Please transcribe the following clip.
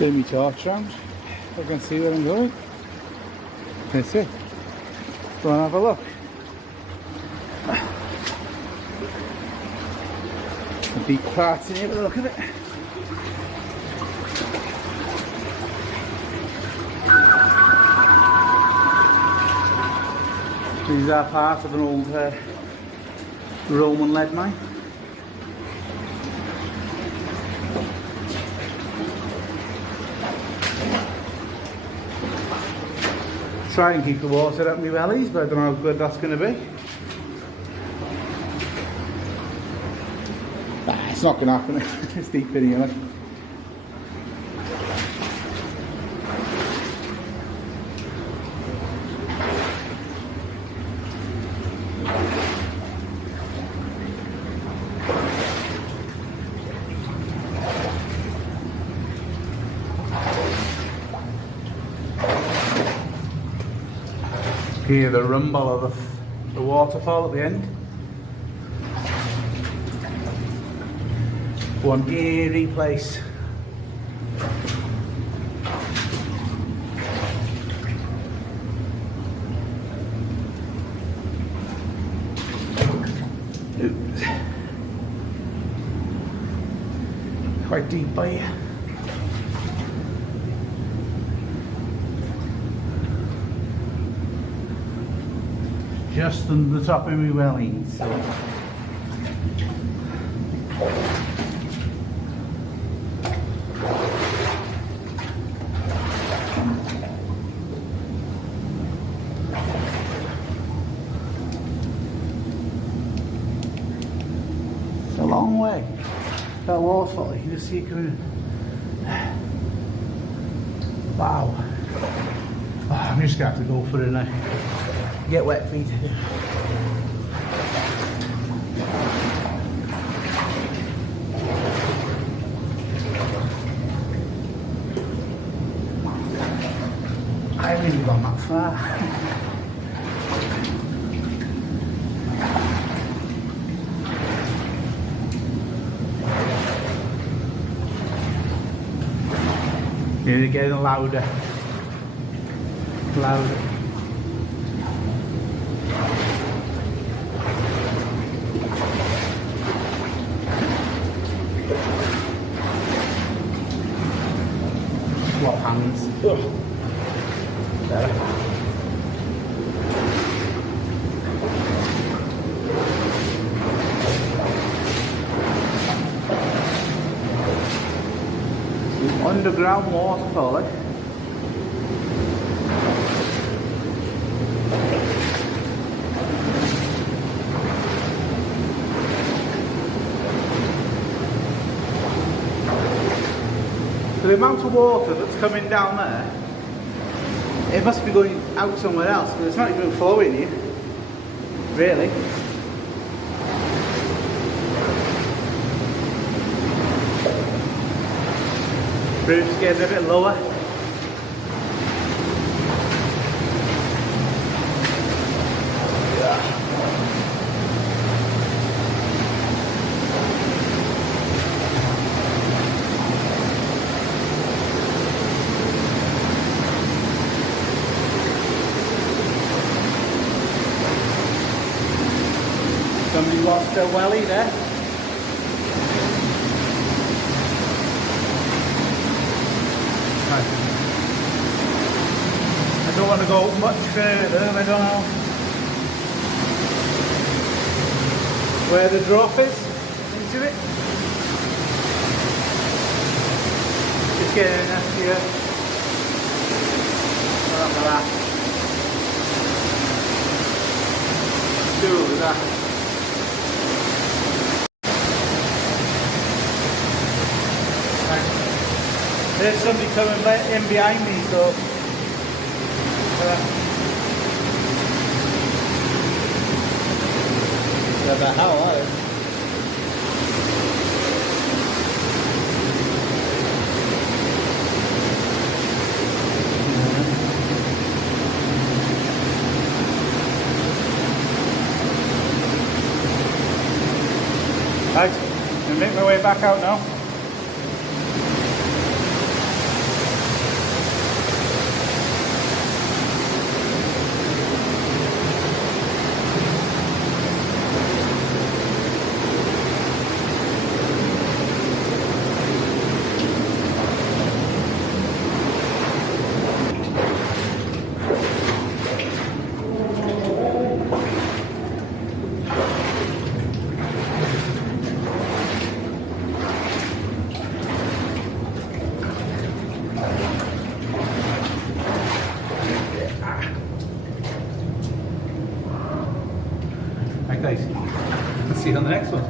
Turn my torch around so I can see where I'm going. That's it. Go and have a look. A big part in here, but look at it. These are part of an old Roman lead mine. Try and keep the water at my bellies, but I don't know how good that's going to be. It's not going to happen. It's deep in here. Hear the rumble of the waterfall at the end. One eerie place. Oops. Quite deep by here. Just on the top of my wellies. It's a long way. That waterfall, you can just see it coming. Wow. Oh, I'm just going to have to go for it now. Get wet feet. I haven't even gone that far. You're getting louder. Louder. What hands? Ugh. Better. Underground waterfall, eh? The amount of water that's coming down there, it must be going out somewhere else, because it's not even flowing here, really. Roof's getting a bit lower. Somebody lost their welly there. I don't want to go much further, I don't know where the drop is into it. Just getting next to you. Look at that. Do that. There's somebody coming in behind me, so where the hell are you? Right, I'm gonna make my way back out now. guys. See you on the next one.